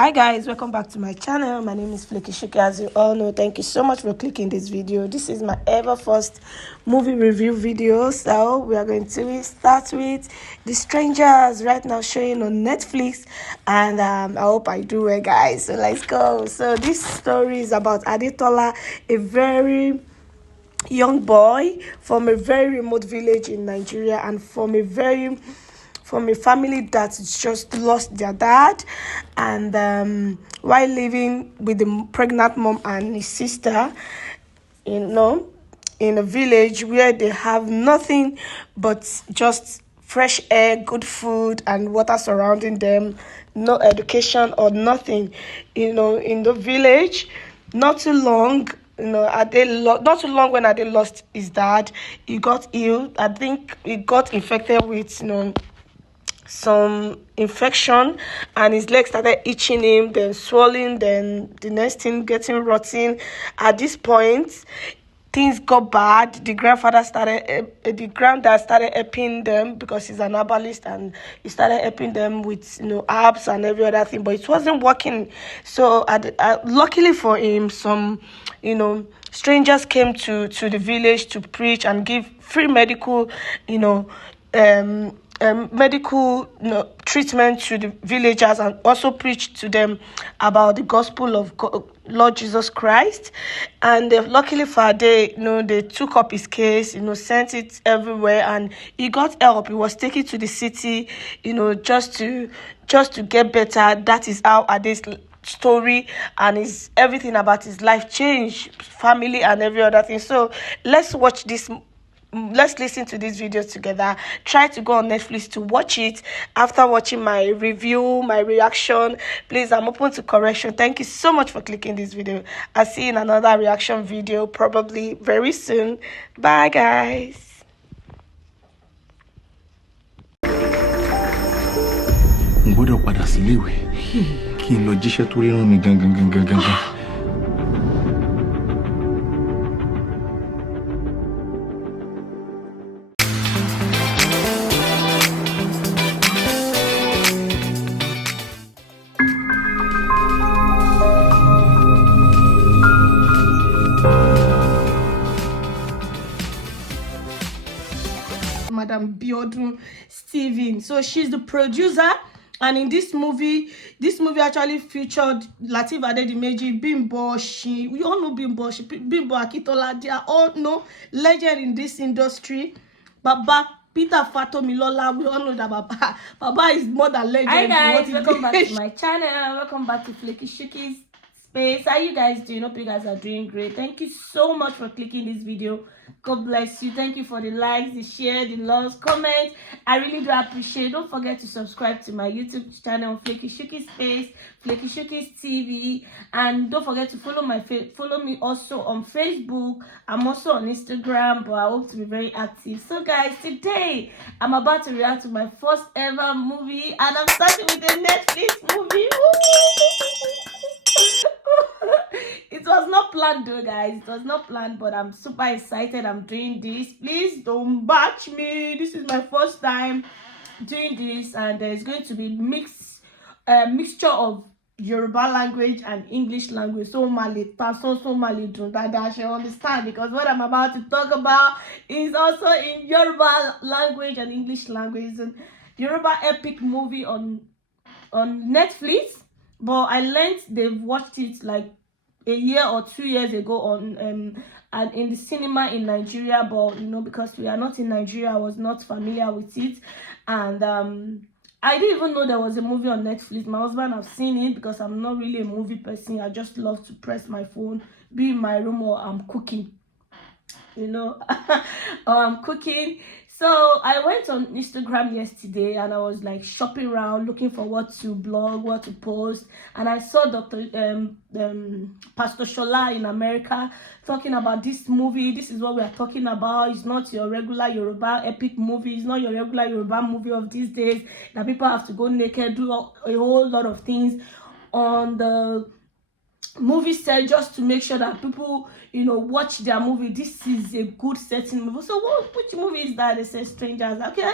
Hi guys, welcome back to my channel. My name is Felix. As you all know, thank you so much for clicking this video. This is my ever first movie review video, so we are going to start with The Strangers, right now showing on Netflix, and I hope I do well, guys. So let's go. So this story is about Adetola, a very young boy from a very remote village in Nigeria, and from a family that just lost their dad, and while living with the pregnant mom and his sister, in a village where they have nothing but just fresh air, good food, and water surrounding them, no education or nothing. In the village, not too long. Not too long when Ade lost his dad, he got ill. I think he got infected with some infection, and his legs started itching him, then swelling, then the next thing getting rotten. At this point, things got bad. The granddad started helping them because he's an herbalist, and he started helping them with herbs and every other thing, but it wasn't working. So luckily for him, some strangers came to the village to preach and give free medical treatment to the villagers, and also preach to them about the gospel of Lord Jesus Christ. And luckily for they took up his case, sent it everywhere, and he got help. He was taken to the city, just to get better. That is how Ade's story and everything about his life changed, family and every other thing. So let's listen to this video together. Try to go on Netflix to watch it. After watching my review, my reaction, please, I'm open to correction. Thank you so much for clicking this video. I'll see you in another reaction video probably very soon. Bye guys. Madam Biodun Steven. So she's the producer, and in this movie actually featured LATEEF, ADEDIMEJI, BIMBO, SHIN. We all know BIMBO, BIMBO Akitola. They are all legend in this industry. Baba Peter Fatomilola, we all know that Baba is more than legend. Hi guys, welcome back to my channel. Welcome back to Fleky Shuki's space. How you guys doing? Hope you guys are doing great. Thank you so much for clicking this video. God bless you. Thank you for the likes, the share, the loves, comments. I really do appreciate. Don't forget to subscribe to my YouTube channel, Fleky Shuki's space, Fleky Shuki's TV, and don't forget to follow me also on Facebook. I'm also on Instagram, but I hope to be very active. So guys, today I'm about to react to my first ever movie, and I'm starting with a Netflix movie. It was not planned though, guys. It was not planned, but I'm super excited. I'm doing this. Please don't batch me. This is my first time doing this, and there's going to be mixture of Yoruba language and English language. So Mali don't that I understand, because what I'm about to talk about is also in Yoruba language and English language. It's a Yoruba epic movie on Netflix, but I learned they've watched it like a year or 2 years ago on and in the cinema in Nigeria, but because we are not in Nigeria, I was not familiar with it, and I didn't even know there was a movie on Netflix. My husband have seen it, because I'm not really a movie person. I just love to press my phone, be in my room, or I'm cooking, or I'm cooking. So I went on Instagram yesterday, and I was like shopping around looking for what to blog, what to post, and I saw Pastor Shola in America talking about this movie. This is what we are talking about. It's not your regular Yoruba epic movie. It's not your regular Yoruba movie of these days that people have to go naked, do a whole lot of things on the movie set just to make sure that people watch their movie. This is a good setting movie. So which movie is that? They say Strangers. Okay,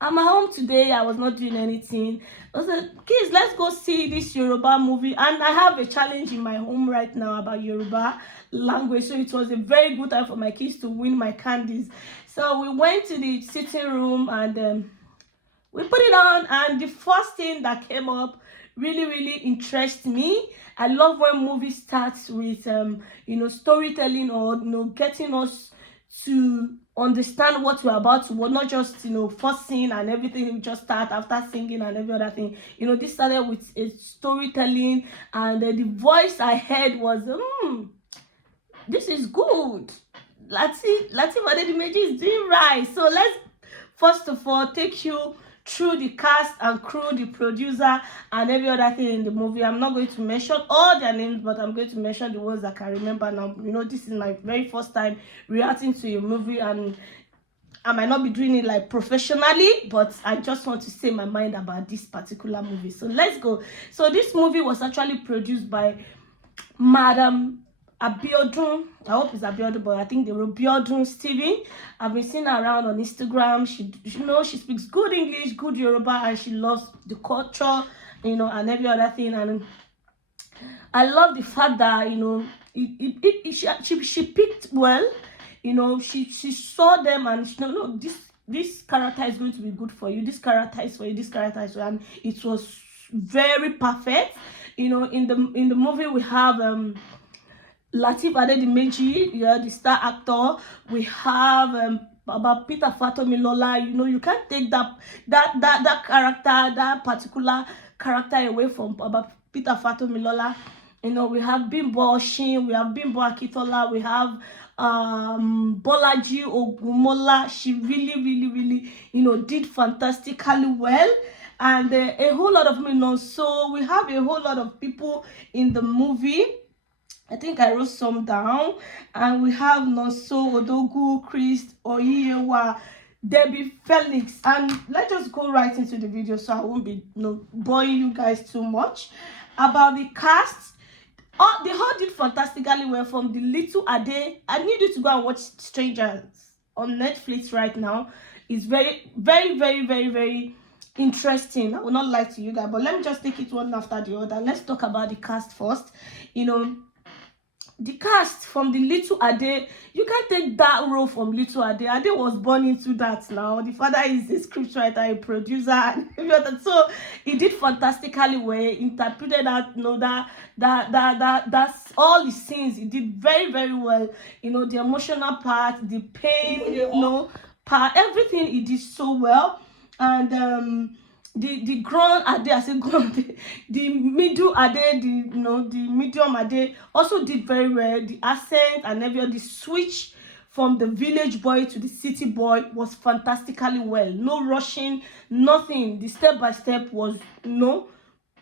I'm at home today. I was not doing anything. I said, kids, let's go see this Yoruba movie. And I have a challenge in my home right now about Yoruba language. So it was a very good time for my kids to win my candies. So we went to the sitting room and we put it on. And the first thing that came up really interests me. I love when movie starts with storytelling, or getting us to understand what we're about to watch, not just first scene and everything we just start after singing and every other thing. This started with a storytelling, and the voice I heard was this is good. Lateef ADEDIMEJI is doing right. So let's first of all take you through the cast and crew, the producer, and every other thing in the movie. I'm not going to mention all their names, but I'm going to mention the ones that I can remember now. This is my very first time reacting to a movie, and I might not be doing it like professionally, but I just want to say my mind about this particular movie. So let's go. So this movie was actually produced by Madam Abiodun. I hope it's Abiodun, but I think they wrote Biodun Steven. I've been seeing her around on Instagram. She speaks good English, good Yoruba, and she loves the culture, and every other thing. And I love the fact that she picked well. She saw them and this character is going to be good for you. This character is for you. This character is for you. And it was very perfect. In the movie we have LATEEF ADEDIMEJI, the star actor. We have about Peter Fatomilola. You can't take that character, that particular character away from about Peter Fatomilola. We have BIMBO SHIN, we have BIMBO Akitola, we have BOLAJI OGUNMOLA. She really did fantastically well. And a whole lot of so we have a whole lot of people in the movie. I think I wrote some down. And we have Nonso, Odogu, Chris, Oyewa, Debby, Felix. And let's just go right into the video so I won't be boring you guys too much. About the cast, they all did fantastically well. From the little Ade, I need you to go and watch Strangers on Netflix right now. It's very interesting. I will not lie to you guys, but let me just take it one after the other. Let's talk about the cast first. The cast from the little Ade, you can't take that role from little Ade. Ade was born into that now. The father is a scriptwriter, a producer, and so he did fantastically well. He interpreted that, that's all the scenes. He did very well. The emotional part, the pain, part, everything he did so well. And the grand Ade, I said grand, the middle Ade, the medium Ade also did very well. The accent and the switch from the village boy to the city boy was fantastically well. No rushing, nothing. The step by step was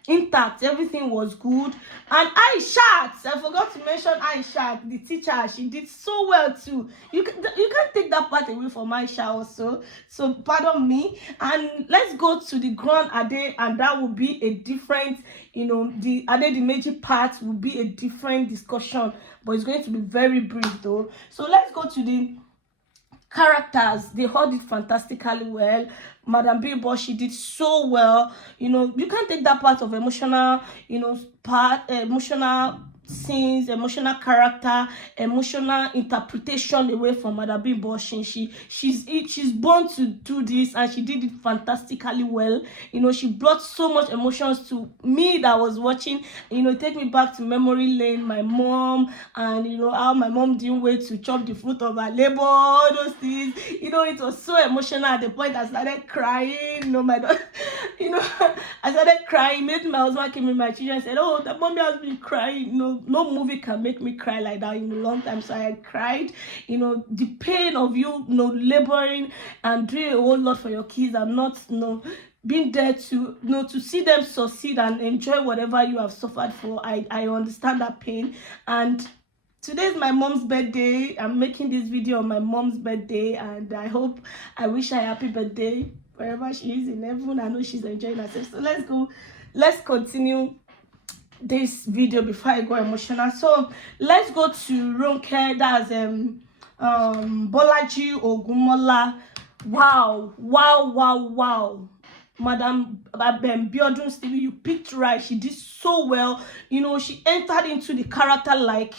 intact. Everything was good. And Aishat, I forgot to mention Aishat, the teacher. She did so well too. You can't take that part away from Aisha also. So pardon me. And let's go to the grand Ade, and that will be a different, the ADEDIMEJI part will be a different discussion. But it's going to be very brief though. So let's go to the characters. They all did fantastically well. Madam Bimbo, she did so well. You can't take that part of emotional, emotional scenes, emotional character, emotional interpretation away from Madam Bimbo. She's born to do this, and she did it fantastically well. She brought so much emotions to me that was watching. Take me back to memory lane, my mom, and how my mom didn't wait to chop the fruit of her labor, all those things. It was so emotional at the point I started crying. My daughter, I started crying. Immediately my husband came in, my children, and said, "Oh, the mommy has been crying." No movie can make me cry like that in a long time. So I cried. The pain of you laboring and doing a whole lot for your kids and not being there to to see them succeed and enjoy whatever you have suffered for. I understand that pain. And today is my mom's birthday. I'm making this video on my mom's birthday, and I wish her happy birthday wherever she is in heaven. I know she's enjoying herself. So let's continue this video before I go emotional. So let's go to Ronke. That's Bolaji OGUNMOLA. Wow. Madam Biodun Stevie, you picked right. She did so well. You know, she entered into the character like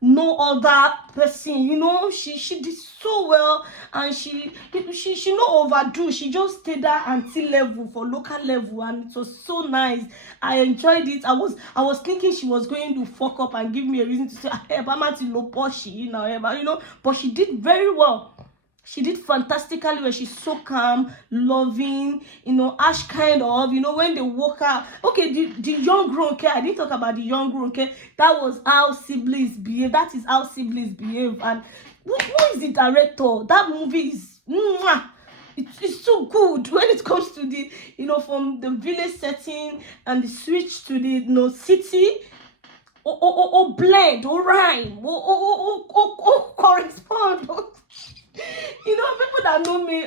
no other person. You know, she did so well, and she not overdo. She just stayed at auntie level for local level, and it was so nice. I enjoyed it. I was thinking she was going to fuck up and give me a reason to say, hey, you know, but she did very well. She did fantastically well. She's so calm, loving, you know, Ash kind of, you know, when they woke up. Okay, the young grown care, I didn't talk about the young grown care. That was how siblings behave. That is how siblings behave. And who is the director? That movie is, it's so good when it comes to the, you know, from the village setting and the switch to the, you know, city. Blend, rhyme, correspond. You know, people that know me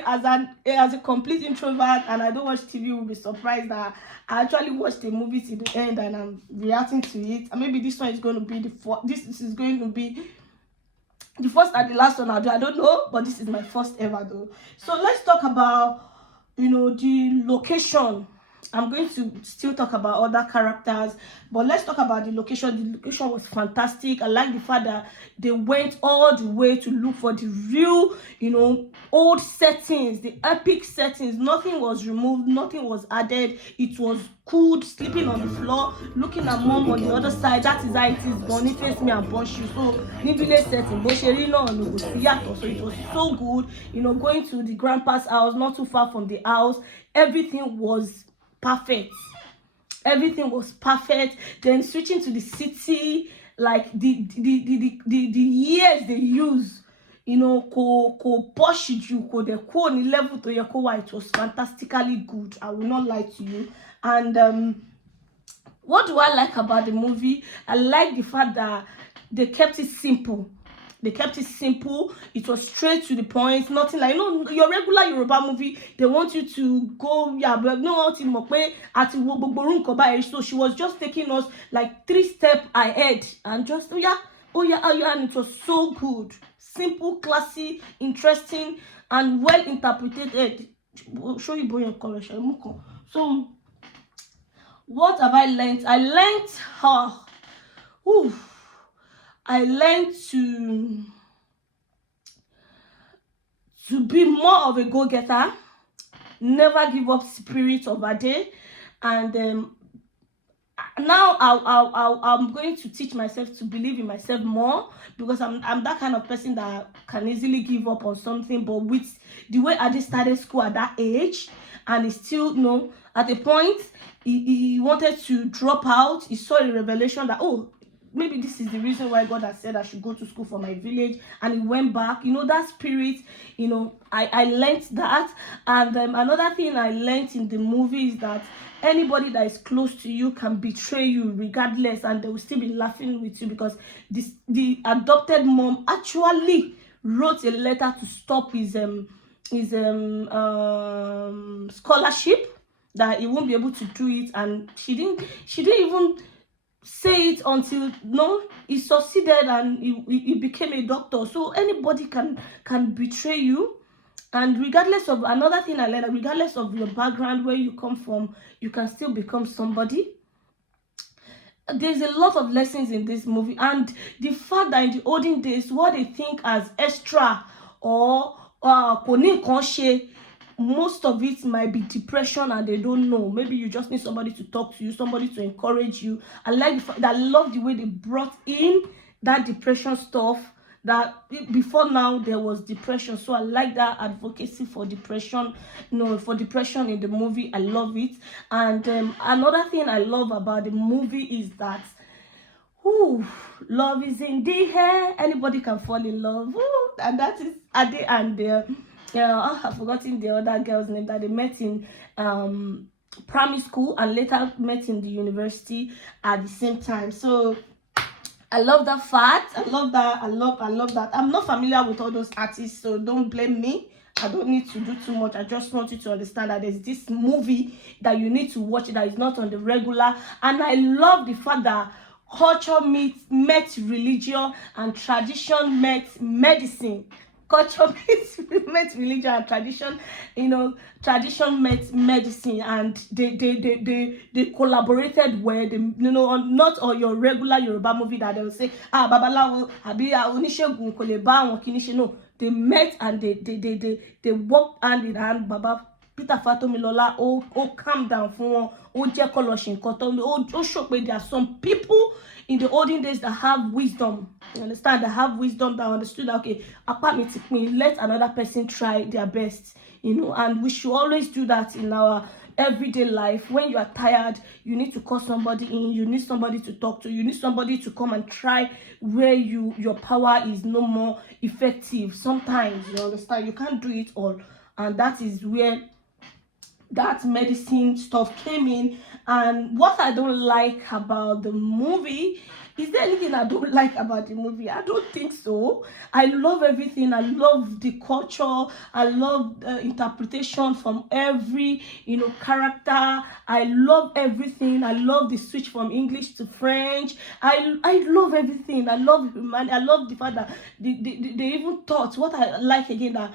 as a complete introvert and I don't watch TV will be surprised that I actually watched the movie to the end and I'm reacting to it. And maybe this one is going to be this is going to be the first and the last one I'll do. I don't know, but this is my first ever though. So let's talk about, you know, the location. I'm going to still talk about other characters, but let's talk about the location. The location was fantastic. I like the fact that they went all the way to look for the real, you know, old settings, the epic settings. Nothing was removed, nothing was added. It was cool, sleeping on the floor, looking at mom on the other side. That is how it is. Boniface me and Bonshi. So village setting, so it was so good. You know, going to the grandpa's house, not too far from the house. Everything was perfect. Everything was perfect. Then switching to the city, like the years they use, you know, push you the level to your it was fantastically good. I will not lie to you. And what do I like about the movie? I like the fact that they kept it simple. They kept it simple. It was straight to the point. Nothing like, you know, your regular Yoruba movie, they want you to go, but no, so she was just taking us like 3 steps ahead and just, and it was so good. Simple, classy, interesting, and well interpreted. Show you boy your color. So, what have I learned? I learned I learned to be more of a go-getter, never give up spirit of a day, and now I'm going to teach myself to believe in myself more, because I'm that kind of person that can easily give up on something. But with the way I just started school at that age, and he still, you know, at a point he wanted to drop out. He saw a revelation that, oh, maybe this is the reason why God has said I should go to school for my village, and he went back. You know, that spirit, you know, I learned that. And another thing I learned in the movie is that anybody that is close to you can betray you regardless, and they will still be laughing with you, because the adopted mom actually wrote a letter to stop his scholarship, that he won't be able to do it, and she didn't even say it until he succeeded and he became a doctor. So anybody can betray you, and regardless of, another thing I learned, regardless of your background, where you come from, you can still become somebody. There's a lot of lessons in this movie, and the fact that in the olden days, what they think as extra or most of it might be depression, and they don't know. Maybe you just need somebody to talk to you, somebody to encourage you. I like the fact that, I love the way they brought in that depression stuff, that before now there was depression. So I like that advocacy for depression, for depression in the movie. I love it. And another thing I love about the movie is that love is in the air. Anybody can fall in love. And that is Ade and I've forgotten the other girl's name that they met in primary school and later met in the university at the same time. So I love that fact. I love that. I'm not familiar with all those artists, so don't blame me. I don't need to do too much. I just want you to understand that there's this movie that you need to watch that is not on the regular. And I love the fact that culture met religion and tradition met medicine. culture meets religion, and tradition, tradition met medicine, and they collaborated well. They, not all your regular Yoruba movie that they will say, babalawo abi onishegun kò lè bá àwọn kìíní ṣe. No, they met and they worked hand in hand. Baba Peter Fatomilola, calm down fún wọn, jẹ́ kó lọ ṣe nǹkan tó, show pé there are some people in the olden days that have wisdom. You understand? That have wisdom, that understood that, okay, apart me, let another person try their best, and we should always do that in our everyday life. When you are tired, you need to call somebody in, you need somebody to talk to, you need somebody to come and try where your power is no more effective. Sometimes, you understand, you can't do it all, and that is where that medicine stuff came in. And what I don't like about the movie, is there anything I don't like about the movie? I don't think so. I love everything. I love the culture. I love the interpretation from every character. I love everything. I love the switch from English to French. I love everything. I love humanity. I love the fact that they even thought, what I like again, that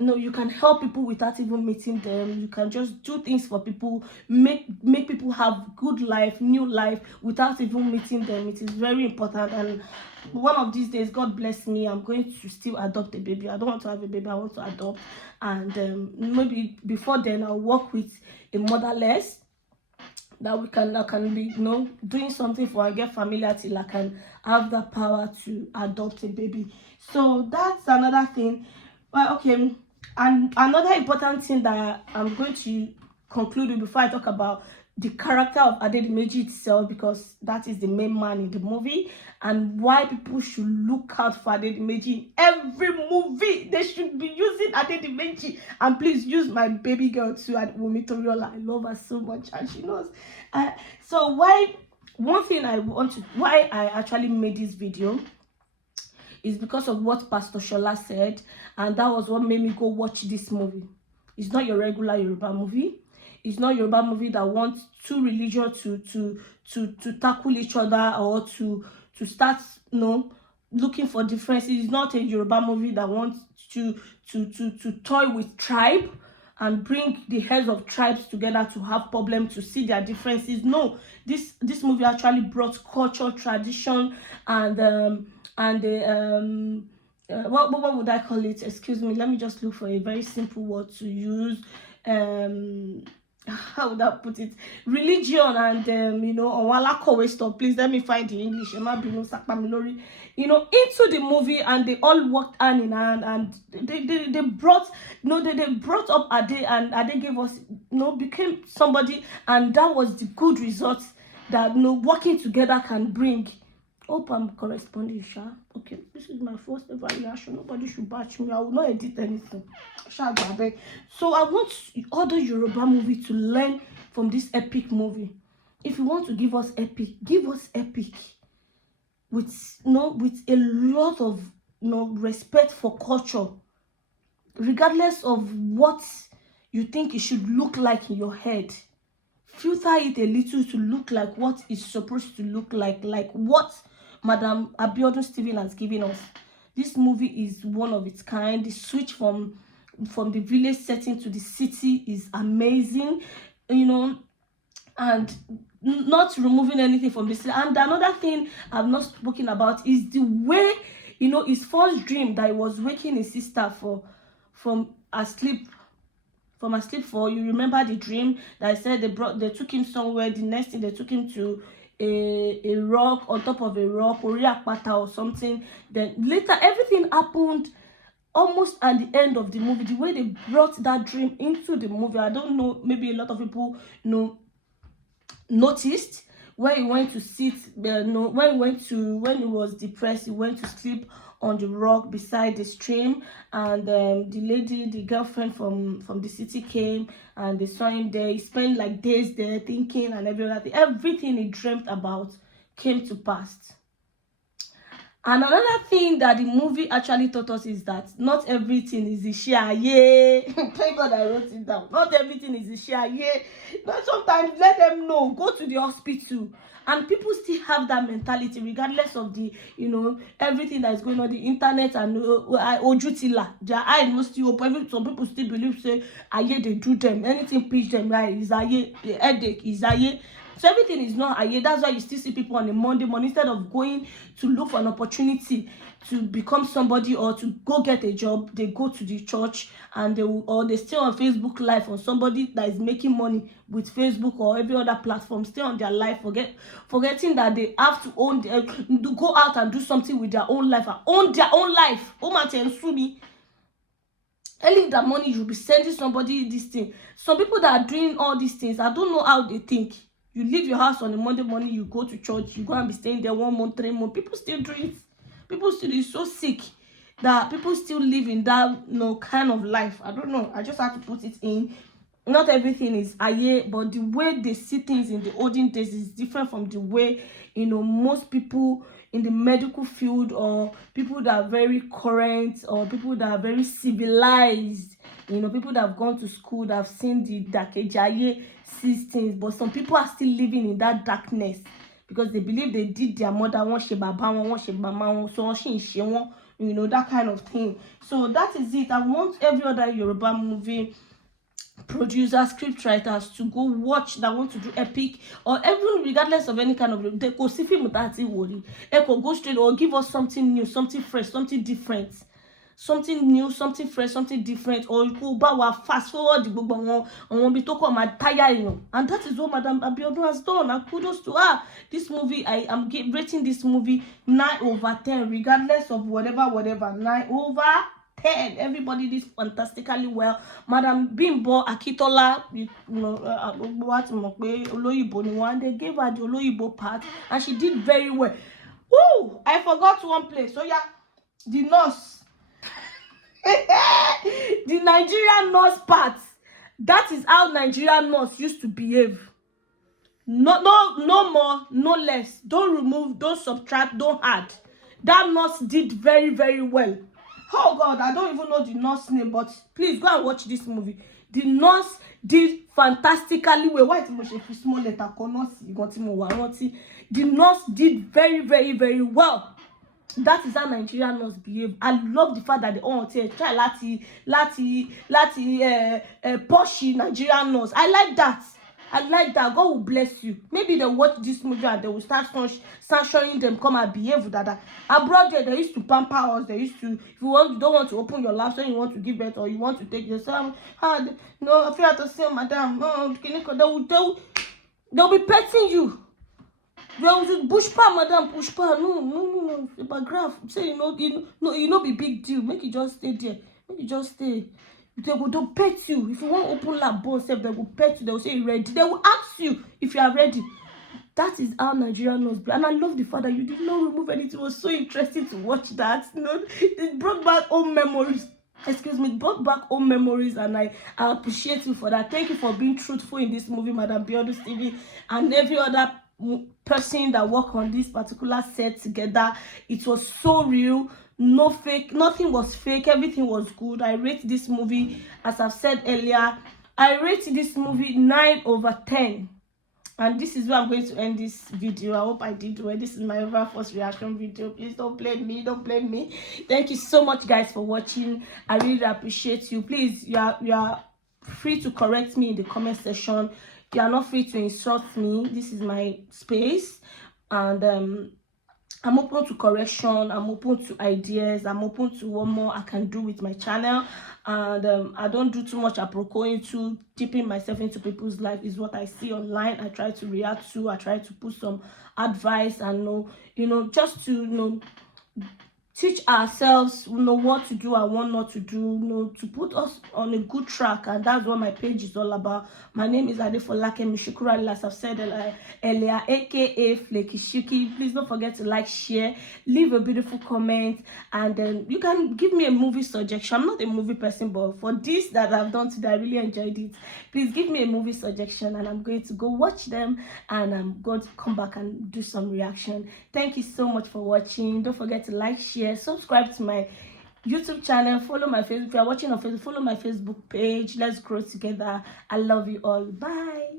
you can help people without even meeting them. You can just do things for people, make people have good life, new life, without even meeting them. It is very important. And one of these days, God bless me, I'm going to still adopt a baby. I don't want to have a baby, I want to adopt. And maybe before then, I'll work with a motherless, that I can be doing something for and get familiar till I can have the power to adopt a baby. So that's another thing. Well, okay. And another important thing that I'm going to conclude with before I talk about the character of ADEDIMEJI itself, because that is the main man in the movie, and why people should look out for ADEDIMEJI in every movie. They should be using ADEDIMEJI. And please use my baby girl too, at Wumi Toriola. I love her so much, and she knows. So why I actually made this video is because of what Pastor Shola said, and that was what made me go watch this movie. It's not your regular Yoruba movie. It's not Yoruba movie that wants two religions to tackle each other, or to start looking for differences. It's not a Yoruba movie that wants to toy with tribe and bring the heads of tribes together to have problems, to see their differences. No, this movie actually brought culture, tradition, and what would I call it? Excuse me, let me just look for a very simple word to use. How would I put it? Religion and stop. Please let me find the English. Into the movie, and they all worked hand in hand, and they brought they brought up Ade, and Ade gave us became somebody, and that was the good results that working together can bring. Hope I'm corresponding, Sha. Okay, this is my first ever reaction. Nobody should batch me. I will not edit anything. Sha, so I want other Yoruba movie to learn from this epic movie. If you want to give us epic with a lot of respect for culture, regardless of what you think it should look like in your head. Filter it a little to look like what it's supposed to look like what Madam Abiodun Steven has given us. This movie is one of its kind. The switch from the village setting to the city is amazing, and not removing anything from the city. And another thing I've not spoken about is the way, his first dream that he was waking his sister from asleep for. You remember the dream that I said they took him somewhere. The next thing, they took him to a rock, on top of a rock, or or something. Then later everything happened almost at the end of the movie. The way they brought that dream into the movie, I don't know, maybe a lot of people noticed where he went to sit. When he was depressed, he went to sleep on the rock beside the stream, and the girlfriend from the city came, and they saw him there. He spent like days there thinking, and everything he dreamt about came to pass. And another thing that the movie actually taught us is that not everything is the share. Yeah. Thank God I wrote it down. Not everything is the share. Yeah. But sometimes let them know. Go to the hospital And people still have that mentality regardless of the, you know, everything that is going on the internet, and ojutila, their eye must still open. Some people still believe say aye they do them, anything preach them right is aye, the headache is aye. So everything is not aye. That's why you still see people on a Monday morning, instead of going to look for an opportunity to become somebody or to go get a job, they go to the church, and they stay on Facebook Live on somebody that is making money with Facebook or every other platform, stay on their life, forgetting that they have to to go out and do something with their own life, and own their own life. Early that money, you'll be sending somebody this thing. Some people that are doing all these things, I don't know how they think. You leave your house on a Monday morning, you go to church, you go and be staying there 1 month, 3 months. People still do it. People still is so sick that people still live in that, you know, kind of life. I don't know. I just have to put it in. Not everything is aye, but the way they see things in the olden days is different from the way, you know, most people in the medical field, or people that are very current, or people that are very civilized, you know, people that have gone to school, that have seen the dakejaye things. But some people are still living in that darkness because they believe they did their mother one, she baba one, she mama one, so she one, you know, that kind of thing. So that is it. I want every other Yoruba movie producers, script writers to go watch, that want to do epic, or even regardless of any kind of, they go see film that worry, they could go straight, or give us something new, something fresh, something different, something new, something fresh, something different, or you go back fast forward the book on be talk my tire, you know. And that is what Madam Abiodun has done. And kudos to her. This movie, I am rating this movie 9/10, regardless of whatever 9/10. Everybody did fantastically well. Madam Bimbo Akitola, you know, what Oloyibo ni one, they gave her the Oloyibo part, and she did very well. Woo! I forgot one place. So yeah, the nurse. The Nigerian nurse part. That is how Nigerian nurse used to behave. No more, no less. Don't remove, don't subtract, don't add. That nurse did very, very well. Oh God, I don't even know the nurse name, but please go and watch this movie. The nurse did fantastically well. Why it's small letter? The nurse did very, very, very well. That is how Nigerian nurse behave. I love the fact that they all try poshy Nigerian nurse. I like that. God will bless you. Maybe they watch this movie and they will start showing them come and behave with that. Abroad there, they used to pamper us. They used to, if you don't want to open your laptop, you want to give birth, or you want to take yourself, no, I feel to say, madam, they'll be petting you. Push pa, madam, push pa. No. Paragraph. Say, you know, be big deal. Make it just stay there. Make it just stay. They'll pet you. If you want open lab boss, they will pet you. They will say you're ready. They will ask you if you are ready. That is how Nigerian knows. And I love the fact that you did not remove anything. It was so interesting to watch that. You know, it brought back old memories. Brought back old memories, and I appreciate you for that. Thank you for being truthful in this movie, Madam Biodu TV, and every other person that worked on this particular set together. It was so real, no fake, nothing was fake, everything was good. I rate this movie, as I've said earlier, I rate this movie 9/10. And this is where I'm going to end this video. I hope I did well. This is my very first reaction video. Please don't blame me. Thank you so much, guys, for watching. I really appreciate you. Please, you are free to correct me in the comment section. You are not free to insult me. This is my space, and I'm open to correction. I'm open to ideas. I'm open to what more I can do with my channel. And I don't do too much apropos into dipping myself into people's life. Is what I see online. I try to react to. I try to put some advice and just to teach ourselves, what to do and what not to do, to put us on a good track. And that's what my page is all about. My name is Adefolake Mishukura, as I've said earlier, aka Flekishiki. Please don't forget to like, share, leave a beautiful comment, and then you can give me a movie suggestion. I'm not a movie person, but for this that I've done today, I really enjoyed it. Please give me a movie suggestion, and I'm going to go watch them, and I'm going to come back and do some reaction. Thank you so much for watching. Don't forget to like, share, subscribe to my YouTube channel, follow my Facebook. If you are watching on Facebook, follow my Facebook page. Let's grow together. I love you all. Bye.